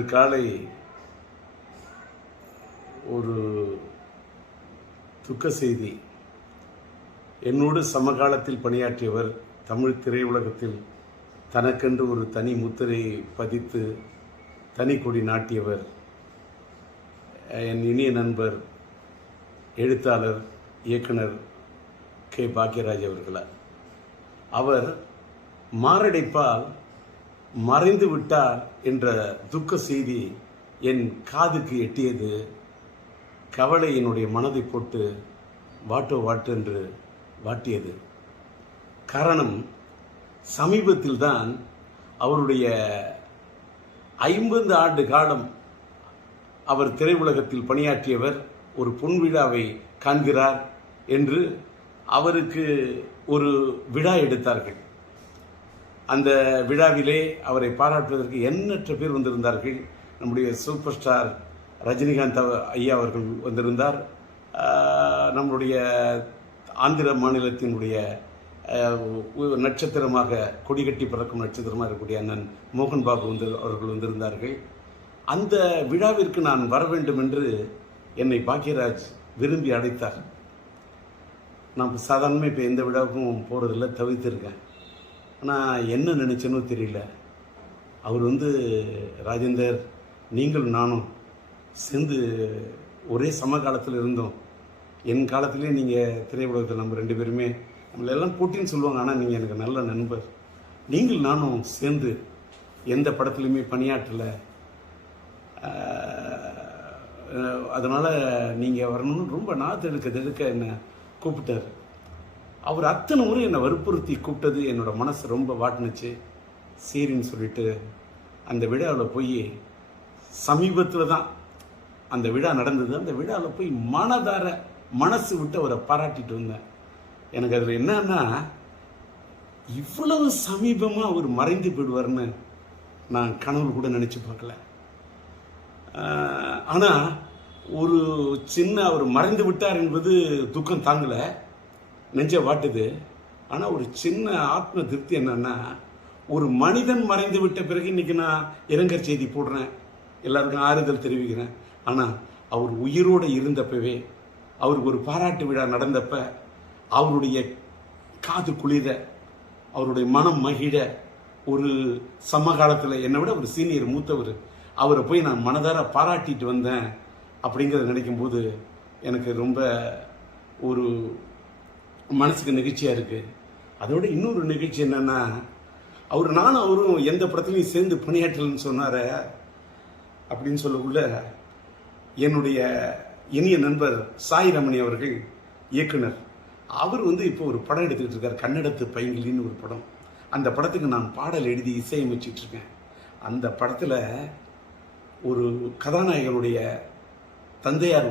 இன்று காலை ஒரு துக்க செய்தி. என்னோடு சமகாலத்தில் பணியாற்றியவர், தமிழ் திரையுலகத்தில் தனக்கென்று ஒரு தனி முத்திரை பதித்து தனி கொடி நாட்டியவர், என் இனிய நண்பர், எழுத்தாளர், இயக்குனர் கே. பாக்யராஜ் அவர்களார். அவர் மாரடைப்பால் மறைந்து விட்டார் என்ற துக்க செய்தி என் காதுக்கு எட்டியது. கவலை என்னுடைய மனதை போட்டு வாட்டு என்று வாட்டியது. காரணம், சமீபத்தில் தான் அவருடைய 50 ஆண்டு காலம் அவர் திரையுலகத்தில் பணியாற்றியவர் ஒரு பொன் விழாவை காண்கிறார் என்று அவருக்கு ஒரு விழா எடுத்தார்கள். அந்த விழாவிலே அவரை பாராட்டுவதற்கு எண்ணற்ற பேர் வந்திருந்தார்கள். நம்முடைய சூப்பர் ஸ்டார் ரஜினிகாந்த் ஐயா அவர்கள் வந்திருந்தார். நம்முடைய ஆந்திர மாநிலத்தினுடைய நட்சத்திரமாக கொடிகட்டி பறக்கும் நட்சத்திரமாக இருக்கக்கூடிய அண்ணன் மோகன் பாபு அவர்கள் வந்திருந்தார்கள். அந்த விழாவிற்கு நான் வர வேண்டும் என்று என்னை பாக்யராஜ் விரும்பி அழைத்தார். நான் சாதாரணமாக இப்போ எந்த விழாவுக்கும் போகிறதில்ல, தவிர்த்திருக்கேன். ஆனால் என்ன நினச்சேனோ தெரியல. அவர் ராஜேந்தர், நீங்களும் நானும் சேர்ந்து ஒரே சமகாலத்தில் இருந்தோம். என் காலத்திலே நீங்கள் திரையுலகத்தில் நம்ம 2 பேருமே நம்மளெல்லாம் போட்டின்னு சொல்லுவாங்க. ஆனால் நீங்கள் எனக்கு நல்ல நண்பர். நீங்கள் நானும் சேர்ந்து எந்த படத்துலையுமே பணியாற்றலை, அதனால் நீங்கள் வரணும்னு ரொம்ப தெடுக்க என்னை கூப்பிட்டார். அவர் அத்தனை முறை என்னை வற்புறுத்தி கூப்பிட்டது என்னோட மனசு ரொம்ப வாட்டினுச்சு. சரின்னு சொல்லிட்டு அந்த விழாவில் போய், சமீபத்தில் தான் அந்த விழா நடந்தது, அந்த விழாவில் போய் மனசு விட்டு அவரை பாராட்டிட்டு வந்தேன். எனக்கு அதில் என்னன்னா, இவ்வளவு சமீபமாக அவர் மறைந்து போயிடுவார்னு நான் கனவு கூட நினச்சி பார்க்கல. ஆனால் ஒரு சின்ன அவர் மறைந்து விட்டார் என்பது துக்கம் தாங்கலை, நெஞ்ச வாட்டுது. ஆனால் ஒரு சின்ன ஆத்ம திருப்தி என்னன்னா, ஒரு மனிதன் மறைந்து விட்ட பிறகு இன்னைக்கு நான் இரங்கல் செய்தி போடுறேன், எல்லாருக்கும் ஆறுதல் தெரிவிக்கிறேன். ஆனால் அவர் உயிரோடு இருந்தப்பவே, அவருக்கு ஒரு பாராட்டு விழா நடந்தப்ப அவருடைய காது குளிர, அவருடைய மனம் மகிழ, ஒரு சமகாலத்தில் என்னை விட ஒரு சீனியர் மூத்தவர், அவரை போய் நான் மனதார பாராட்டிட்டு வந்தேன் அப்படிங்கிறத நினைக்கும் போது எனக்கு ரொம்ப ஒரு மனசுக்கு நெகிழ்ச்சியாக இருக்குது. அதோட இன்னொரு நிகழ்ச்சி என்னென்னா, நானும் அவரும் எந்த படத்துலையும் சேர்ந்து பணியாற்றலன்னு சொன்னார். அப்படின்னு சொல்லக்குள்ள என்னுடைய இனிய நண்பர் சாய் ரமணி அவர்கள், இயக்குனர், அவர் இப்போ ஒரு படம் எடுத்துக்கிட்டு இருக்கார், கன்னடத்து பைங்கிலின்னு ஒரு படம். அந்த படத்துக்கு நான் பாடல் எழுதி இசையமைச்சிட்டு இருக்கேன். அந்த படத்தில் ஒரு கதாநாயகனுடைய தந்தையார்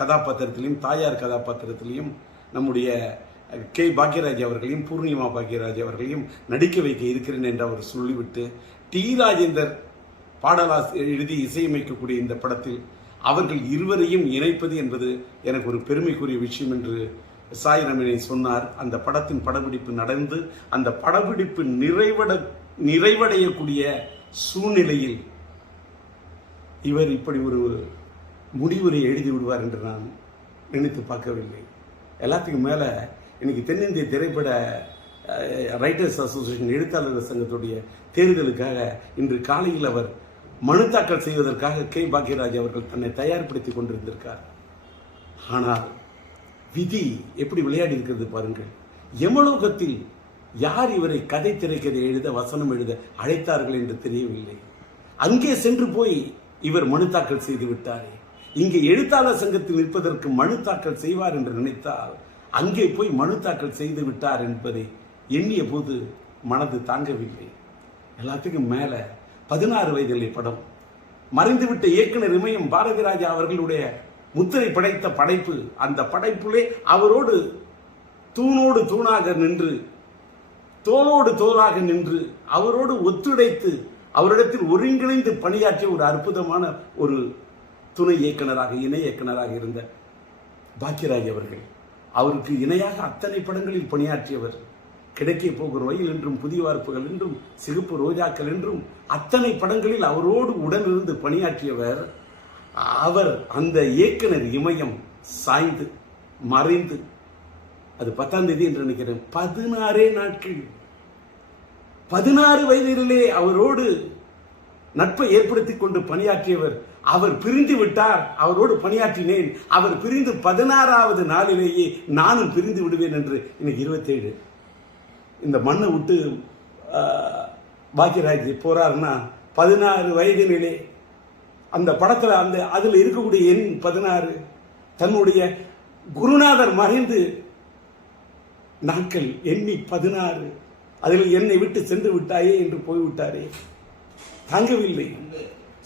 கதாபாத்திரத்திலையும் தாயார் கதாபாத்திரத்திலையும் நம்முடைய கே. பாக்யராஜ் அவர்களையும் பூர்ணிமா பாக்யராஜ் அவர்களையும் நடிக்க வைக்க இருக்கிறேன் என்று அவர் சொல்லிவிட்டு, டி. ராஜேந்தர் எழுதி இசையமைக்கக்கூடிய இந்த படத்தில் அவர்கள் இருவரையும் இணைப்பது என்பது எனக்கு ஒரு பெருமைக்குரிய விஷயம் என்று சாய் ரமணி சொன்னார். அந்த படத்தின் படப்பிடிப்பு நடந்து அந்த படப்பிடிப்பு நிறைவடையக்கூடிய சூழ்நிலையில் இவர் இப்படி ஒரு முடிவுரை எழுதி விடுவார் என்று நான் நினைத்து பார்க்கவில்லை. எல்லாத்துக்கும் மேலே இன்னைக்கு தென்னிந்திய திரைப்பட ரைட்டர்ஸ் அசோசியேஷன், எழுத்தாளர் சங்கத்துடைய தேர்தலுக்காக இன்று காலையில் அவர் மனு தாக்கல் செய்வதற்காக கே. பாக்யராஜ் அவர்கள் தன்னை தயார்படுத்தி கொண்டிருந்திருக்கார். ஆனால் விதி எப்படி விளையாடி இருக்கிறது பாருங்கள். யமலோகத்தில் யார் இவரை கதை திரைக்கதை எழுத, வசனம் எழுத அழைத்தார்கள் என்று தெரியவில்லை. அங்கே சென்று போய் இவர் மனு தாக்கல் செய்து விட்டாரே. இங்கே எழுத்தாளர் சங்கத்தில் நிற்பதற்கு மனு தாக்கல் செய்வார் என்று நினைத்தால் அங்கே போய் மனு தாக்கல் செய்து விட்டார் என்பதை எண்ணிய போது மனது தாங்கவில்லை. எல்லாத்துக்கும் மேல 16 வயதிலே படம், மறைந்துவிட்ட இயக்குனர் இமயம் பாரதி ராஜா அவர்களுடைய முத்திரை படைத்த படைப்பு. அந்த படைப்புலே அவரோடு தூணோடு தூணாக நின்று, தோளோடு தோளாக நின்று, அவரோடு ஒத்துழைத்து, அவரிடத்தில் ஒருங்கிணைந்து பணியாற்றிய ஒரு அற்புதமான ஒரு துணை இயக்குனராக, இணை இயக்குனராக இருந்த பாக்யராஜ் அவர்கள், அவருக்கு இணையாக அத்தனை படங்களில் பணியாற்றியவர். கிடைக்கே போகிற ரயில் என்றும் புதிய வார்ப்புகள் என்றும் சிகப்பு ரோஜாக்கள் என்றும் அத்தனை படங்களில் அவரோடு உடனிருந்து பணியாற்றியவர். அவர் அந்த இயக்குனர் இமயம் சாய்ந்து மறைந்து, அது 10ஆம் தேதி என்று நினைக்கிறேன், 16 நாட்கள் 16 வயதிலே அவரோடு நட்பை ஏற்படுத்திக் கொண்டு பணியாற்றியவர். அவர் பிரிந்து விட்டார், அவரோடு பணியாற்றினேன். அவர் பிரிந்து 16வது நாளிலேயே நானும் பிரிந்து விடுவேன் என்று. இன்னைக்கு 27. இந்த மண்ணை விட்டு பாக்கியராஜ் போறாருன்னா 16 வயதினிலே அந்த படத்துல அதுல இருக்கக்கூடிய எண் 16. தன்னுடைய குருநாதர் மறைந்து நாட்கள் எண்ணி 16, அதில் என்னை விட்டு சென்று விட்டாயே என்று போய்விட்டாரே, தாங்கவில்லை.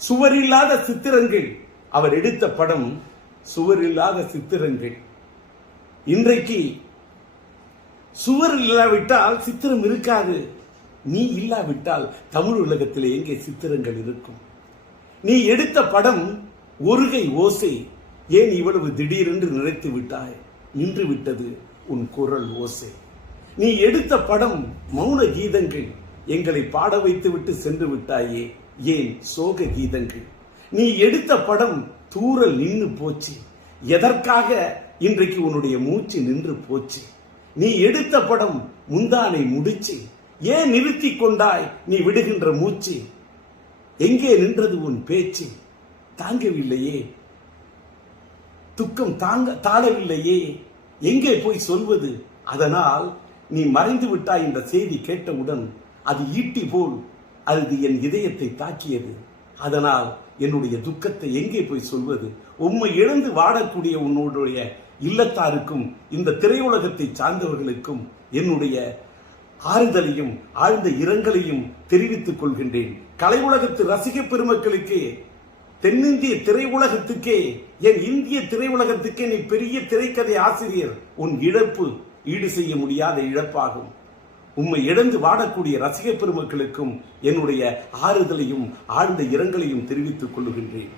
சுவரில்லாத சித்திரங்கள். அவர் எடுத்த படம் சுவரில்லாத சித்திரங்கள். இன்றைக்கு சுவர் இல்லாவிட்டால் சித்திரம் இருக்காது. நீ இல்லாவிட்டால் தமிழ் உலகத்தில் எங்கே சித்திரங்கள் இருக்கும்? நீ எடுத்த படம் ஒருகை ஓசை. ஏன் இவ்வளவு திடீரென்று நினைத்து விட்டாய்? நின்று விட்டது உன் குரல் ஓசை. நீ எடுத்த படம் மௌன கீதங்கள். எங்களை பாட வைத்து விட்டு சென்று விட்டாயே, ஏன் சோக கீதங்கள்? நீ எடுத்த படம் தூரல் நின்று போச்சு. எதற்காக இன்றைக்கு உன்னுடைய மூச்சு நின்று போச்சு? நீ எடுத்த படம் முந்தானை முடிச்சு. ஏன் நிறுத்தி கொண்டாய் நீ விடுகின்ற மூச்சு? எங்கே நின்றது உன் பேச்சு? தாங்கவில்லையே, துக்கம் தாழவில்லையே, எங்கே போய் சொல்வது? அதனால் நீ மறைந்து விட்டாய் என்ற செய்தி கேட்டவுடன் அது ஈட்டி போல் அது என் இதயத்தை தாக்கியது. அதனால் என்னுடைய துக்கத்தை எங்கே போய் சொல்வது? உம்மை இழந்து வாடக்கூடிய உன்னுடைய இல்லத்தாருக்கும் இந்த திரையுலகத்தை சார்ந்தவர்களுக்கும் என்னுடைய ஆறுதலையும் ஆழ்ந்த இரங்கலையும் தெரிவித்துக் கொள்கின்றேன். கலை உலகத்து ரசிக பெருமக்களுக்கு, தென்னிந்திய திரையுலகத்துக்கே, என் இந்திய திரையுலகத்துக்கே நீ பெரிய திரைக்கதை ஆசிரியர். உன் இழப்பு ஈடு செய்ய முடியாத இழப்பாகும். உம்மை இழந்து வாடக்கூடிய ரசிக பெருமக்களுக்கும் என்னுடைய ஆறுதலையும் ஆழ்ந்த இரங்கலையும் தெரிவித்துக் கொள்கின்றேன்.